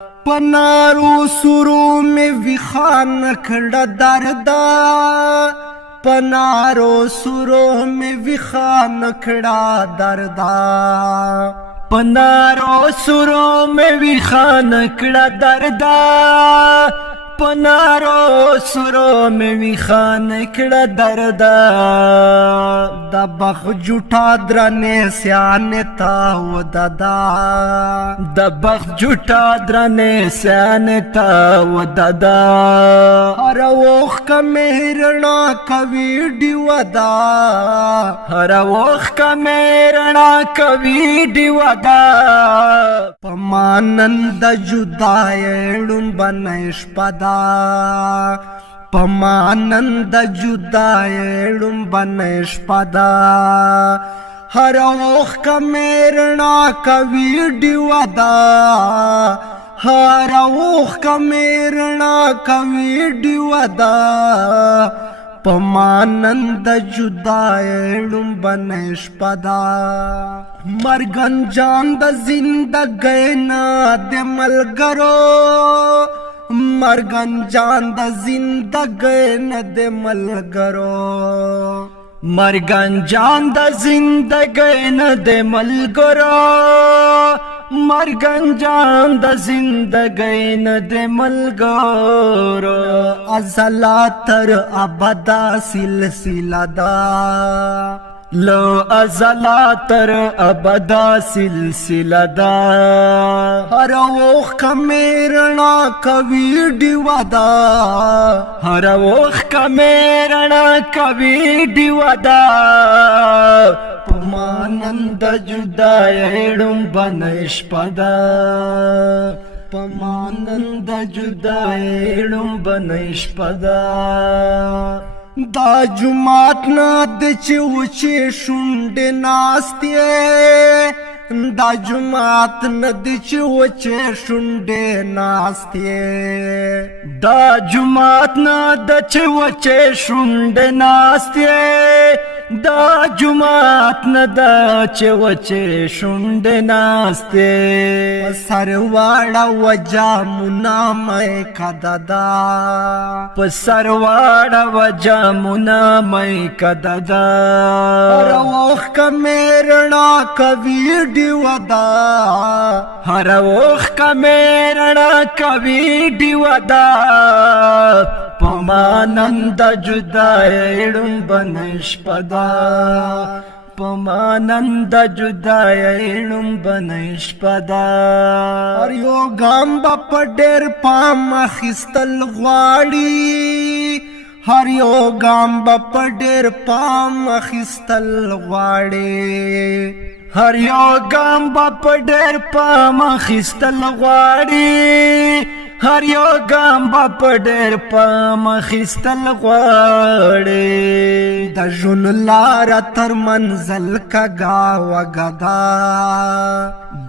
پنارو سرو میں وخان کھڑا دردا پنارو سرو میں وخان کھڑا دردا پنارو سرو میں وخان کھڑا دردا پنارو سرو میں وخان کھڑا دردا دا بخ جھوٹا درنے سیانے تا و دادا دا بخ جھوٹا درنے سیانے تا و دادا ہر وخ کا مہرنا کبھی ڈیودا ہر وخ کا مہرنا کبھی ڈیودا پمانند جدائیڑن بنیش پدا پمانند جدائیڑن بنیش پدا ہر وخ کا میرنا کبھی ڈیودا ہر وخ کا میرنا کبھی ڈیودا پمانند جدائیڑن بنیش پدا مرگن جان دا زندگی نا دے ملگرو مرگن جان دا زندگی نا دے ملگرو مرگن جان دا زندگی نا دے ملگرو مرگن جان دا زندگی نا دے ملگرو ازلا تر ابدا سلسلہ دا لو ازلا تر ابدا سلسلہ دا ہر وخ کا میرنا کبھی ڈیودا ہر وخ کا میرنا کبھی ڈیودا پمانند جدائیڑن بنیش پدا پمانند جدائیڑن بنیش پدا دا جماعت نا دچ وچے شنڈ ناستیے دا جماعت نا دچ وچے شنڈ ناستیے دا جماعت نا دچ وچے شنڈ ناستیے دا جماعت نا دچ وچے شنڈ ناستے سرواڑا وجہ منا میں کددا سرواڑا وجہ منا میں کددا ہر وخ کا میرنا کبھی ڈیودا ہر وخ کا میرنا کبھی ڈیودا پمانند جدائیڑن بنیش پدا پمانند جدائیڑن بنیش پدا اور یو گام با پڈیر پام خستل غواڑی ہر یو گام با پڈیر پام خستل غواڑی ہر یو گام با پڈیر پام خستل غواڑی ہر یو گام با پډیر پام خستل غواړي د ژوند لاره تر منزل کږه وږده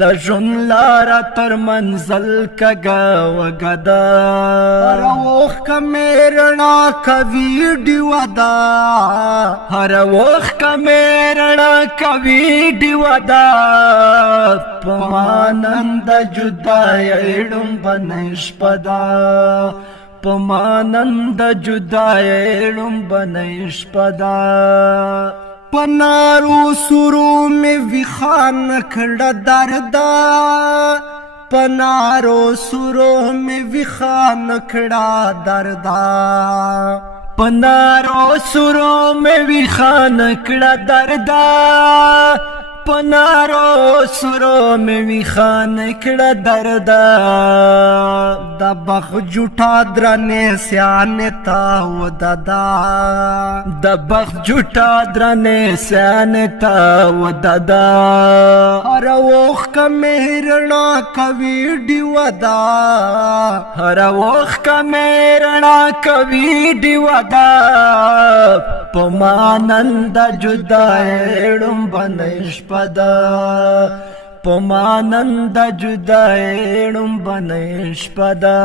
د ژوند لاره تر منزل کږه وږده هر وخت که میرنا کوي ډیودا هر وخت که میرنا کوي ډیودا پمانند جدائیڑن بنیش پدا پمانند جدائیڑن بنیش پدا پنارو سرو میں وخان کھڑا دردا پنارو سرو میں وخان کھڑا دردا پنارو سرو میں وخان کھڑا دردا پنارو سرو میں وخان کھڑا دردا دا بخ جھوٹا درنے سیانے تا و دادا دا بخ جھوٹا درنے سیانے تا و دادا ہر وخ کا مہرنا کبھی ڈیودا ہر وخ کا مہرنا کبھی ڈیودا پمانند جدائیڑن بنیش پدا پمانند جدائیڑن بنیش پدا